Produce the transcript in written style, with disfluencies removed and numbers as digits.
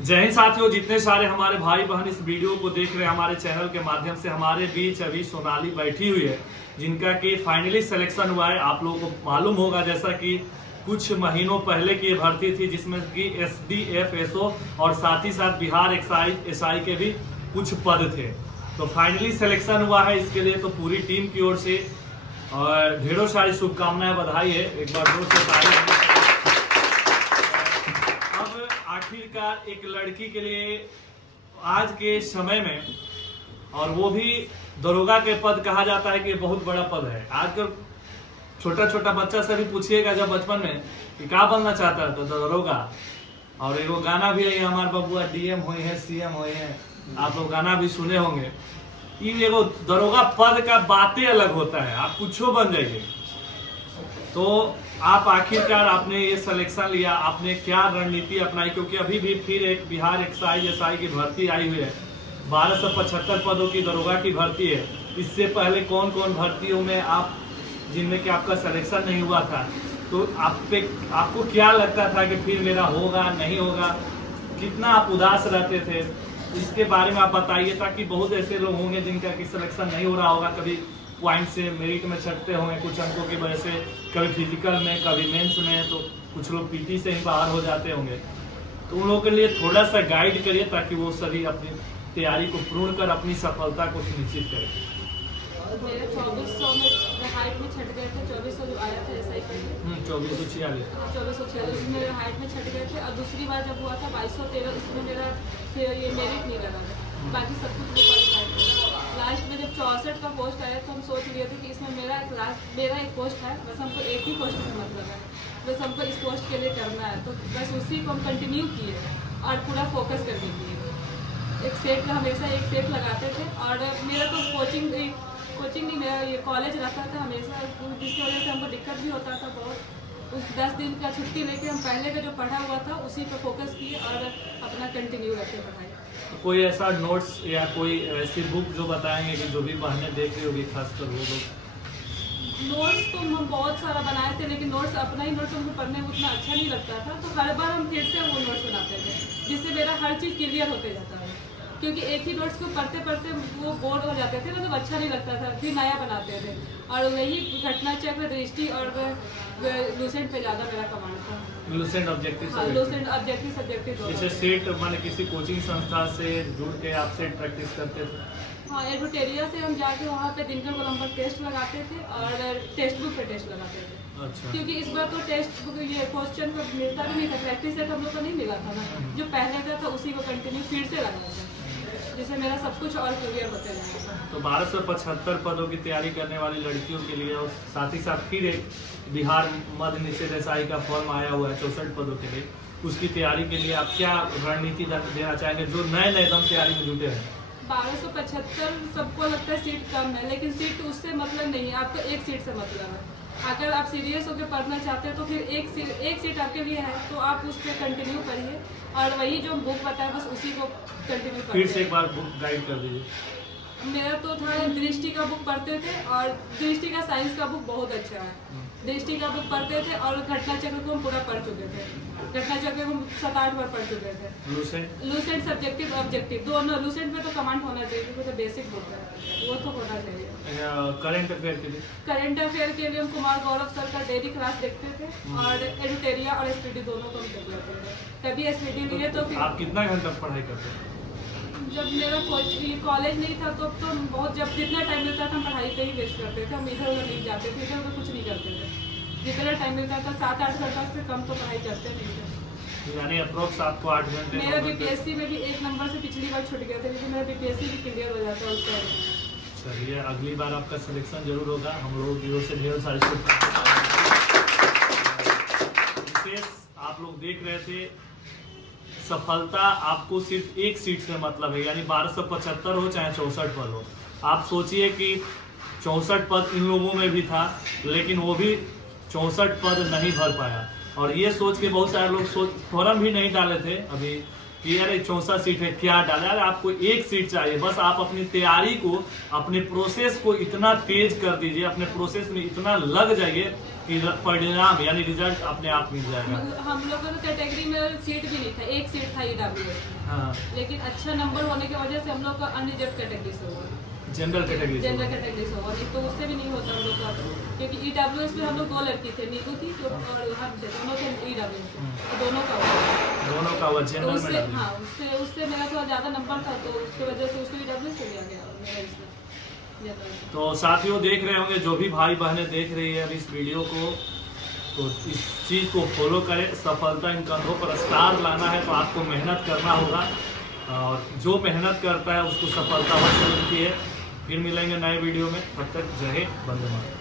जय हिंद साथियों, जितने सारे हमारे भाई बहन इस वीडियो को देख रहे हैं हमारे चैनल के माध्यम से, हमारे बीच अभी सोनाली बैठी हुई है जिनका कि फाइनली सिलेक्शन हुआ है। आप लोगों को मालूम होगा जैसा कि कुछ महीनों पहले की भर्ती थी जिसमें कि SDF SO और साथ ही साथ बिहार एक्साइज SI के भी कुछ पद थे। तो फाइनली सिलेक्शन हुआ है, इसके लिए तो पूरी टीम की ओर से और ढेरों सारी शुभकामनाएं, बधाई है एक बार जोर से ताली। अब आखिरकार एक लड़की के लिए आज के समय में, और वो भी दरोगा के पद, कहा जाता है कि बहुत बड़ा पद है। आजकल छोटा छोटा बच्चा से भी पूछिएगा जब बचपन में कि क्या बनना चाहता है तो दरोगा। और एक गाना भी है, हमारे बबुआ DM हुए हैं, CM हुए हैं, आप लोग गाना भी सुने होंगे। ये वो दरोगा पद का बातें अलग होता है, आप कुछ बन जाइए। तो आप आखिरकार आपने ये सिलेक्शन लिया, आपने क्या रणनीति अपनाई? क्योंकि अभी भी फिर एक बिहार एक्साइज SI की भर्ती आई हुई है, 1275 पदों की दरोगा की भर्ती है। इससे पहले कौन कौन भर्तियों में आप, जिनमें कि आपका सिलेक्शन नहीं हुआ था, तो आपको क्या लगता था कि फिर मेरा होगा नहीं होगा, कितना आप उदास रहते थे? इसके बारे में आप बताइए, ताकि बहुत ऐसे लोग होंगे जिनका कि सिलेक्शन नहीं हो रहा होगा, कभी पॉइंट से मेरिट में छटते होंगे कुछ अंकों की वजह से, कभी फिजिकल में, कभी मेंस में, तो कुछ लोग PT से ही बाहर हो जाते होंगे। तो उन लोगों के लिए थोड़ा सा गाइड करिए ताकि वो सभी अपनी तैयारी को पूर्ण कर अपनी सफलता को सुनिश्चित करें। मेरे 2400 में हाइट में छट गए थे, 2400 जो आया था SI के लिए 2446 में हाइट में छट गए थे। और दूसरी बार जब हुआ था 2213, उसमें मेरा ये मेरिट नहीं लगा था, बाकी सब कुछ वो क्वालिफाइड था। लास्ट में जब 64 का पोस्ट आया तो हम सोच लिए थे कि इसमें मेरा एक पोस्ट है, बस हमको एक ही पोस्ट से मतलब है, बस हमको इस पोस्ट के लिए करना है। तो बस उसी को हम कंटिन्यू किए और पूरा फोकस करके किए। एक सेट का हमेशा एक सेट लगाते थे। और मेरा तो कोचिंग नहीं, मेरा ये कॉलेज रहता था हमेशा, जिसकी वजह से हमको दिक्कत भी होता था बहुत। उस 10 दिन का छुट्टी लेके हम पहले का जो पढ़ा हुआ था उसी पर फोकस किए और अपना कंटिन्यू रखे पढ़ाई। कोई ऐसा नोट्स या कोई ऐसी बुक जो बताएंगे कि जो भी बहनें देख रही होगी, खासकर वो लोग? नोट्स तो हम बहुत सारा बनाए थे, लेकिन नोट्स अपना ही नोट्स हमको पढ़ने में उतना अच्छा नहीं लगता था, तो हर बार हम फिर से वो नोट्स बनाते थे, जिससे मेरा हर चीज़ क्लियर होते जाता है। क्योंकि एक ही नोट्स को पढ़ते पढ़ते वो बोर हो जाते थे, मतलब अच्छा नहीं लगता था, फिर नया बनाते थे। और वही घटना चक्र, दृष्टि और लूसेंट पे ज़्यादा मेरा कमांड था। Lucent objective, Lucent objective subjective. जैसे सेट माने किसी कोचिंग संस्था से जुड़ के आप सेट प्रैक्टिस करते थे? हाँ, एडवर्टेरिया से हम जाके वहाँ पे दिनकर गोलंबर टेस्ट लगाते थे और टेक्स्ट बुक पे टेस्ट लगाते थे। अच्छा। क्योंकि इस बार तो टेक्स्ट बुक ये क्वेश्चन को मिलता भी नहीं था, प्रैक्टिस सेट हम लोग को नहीं मिला था ना, जो पहले का था उसी को कंटिन्यू फिर से लगाया था, जिससे मेरा सब कुछ और क्लियर होते रहेगा। तो 1275 पदों की तैयारी करने वाली लड़कियों के लिए, और साथ ही साथ फिर एक बिहार मध्य निषेध SI का फॉर्म आया हुआ है 64 पदों के लिए, उसकी तैयारी के लिए आप क्या रणनीति देना चाहेंगे जो नए एकदम तैयारी में जुटे हैं? 1275 सबको लगता है सीट कम है, लेकिन सीट उससे मतलब नहीं है, आपको एक सीट से मतलब है। अगर आप सीरियस होकर पढ़ना चाहते हैं तो फिर एक सीट आपके लिए है, तो आप उस पर कंटिन्यू करिए और वही जो बुक बताए बस उसी को कंटिन्यू करिए। फिर से एक बार बुक गाइड कर दीजिए। मेरा तो था दृष्टि का बुक पढ़ते थे, और दृष्टि का साइंस का बुक बहुत अच्छा है। दृष्टि का बुक पढ़ते थे और घटना चक्र को हम पूरा पढ़ चुके थे, घटना चक्र को 7-8 बार पढ़ चुके थे। लूसेंट सब्जेक्टिव ऑब्जेक्टिव दोनों। लूसेंट में तो कमांड होना चाहिए क्योंकि तो बेसिक बुक है, वो तो होना चाहिए। करंट अफेयर के लिए? करंट अफेयर के लिए हम कुमार गौरव सर का डेली क्लास देखते थे, और एडुटेरिया और SPD दोनों को हम देख लेते थे। कभी SPD लिए तो फिर। आप कितना घंटा पढ़ाई करते थे? जब मेरा कॉलेज नहीं था तो बहुत, जब जितना टाइम मिलता था हम पढ़ाई पे ही वेस्ट करते थे, हम इधर उधर नहीं जाते थे, इधर उधर कुछ नहीं करते थे। जितना टाइम मिलता था 7-8 घंटा से कम तो पढ़ाई करते नहीं थे। यानी अप्रोक्स आपको 8 घंटे? मेरा BPSC में भी 1 नंबर से पिछली बार छूट गया था, लेकिन मेरा BPSC भी क्लियर हो जाता है उस टाइम। चलिए, अगली बार आपका सिलेक्शन जरूर होगा, हम लोगों की ओर से ढेर सारी शुभकामनाएं। विशेष आप लोग देख रहे थे, सफलता आपको सिर्फ एक सीट से मतलब है, यानी 1275 हो चाहे 64 पद हो। आप सोचिए कि 64 पद इन लोगों में भी था, लेकिन वो भी 64 पद नहीं भर पाया। और ये सोच के बहुत सारे लोग फॉर्म भी नहीं डाले थे अभी कि यार 64 सीट है क्या डाले। यार आपको एक सीट चाहिए, बस आप अपनी तैयारी को, अपने प्रोसेस को इतना तेज कर दीजिए, अपने प्रोसेस में इतना लग जाइए परिणाम यानी रिजल्ट अपने आप मिल जाएगा। हम लोगों को कैटेगरी में सीट भी नहीं था, एक सीट था EWS में। हाँ। लेकिन अच्छा नंबर होने की वजह से हम लोग का अनरिजर्व कैटेगरी से हुआ, जनरल कैटेगरी से हुआ, नहीं तो उससे भी नहीं होता हम लोग का, क्योंकि EWS में हम लोग 2 लड़की थे, नीतू थी और हम थे, दोनों थे EWS में, तो दोनों का हुआ जनरल में। हाँ, उससे मेरा थोड़ा ज़्यादा नंबर था, तो उसकी वजह से उसको EWS से लिया गया मेरा इसमें। तो साथियों देख रहे होंगे, जो भी भाई बहनें देख रही है अभी इस वीडियो को, तो इस चीज़ को फॉलो करें। सफलता इन कंधों पर स्टार लाना है तो आपको मेहनत करना होगा, और जो मेहनत करता है उसको सफलता अवश्य मिलती है। फिर मिलेंगे नए वीडियो में, तब तक जय हिंद, वंदे मातरम।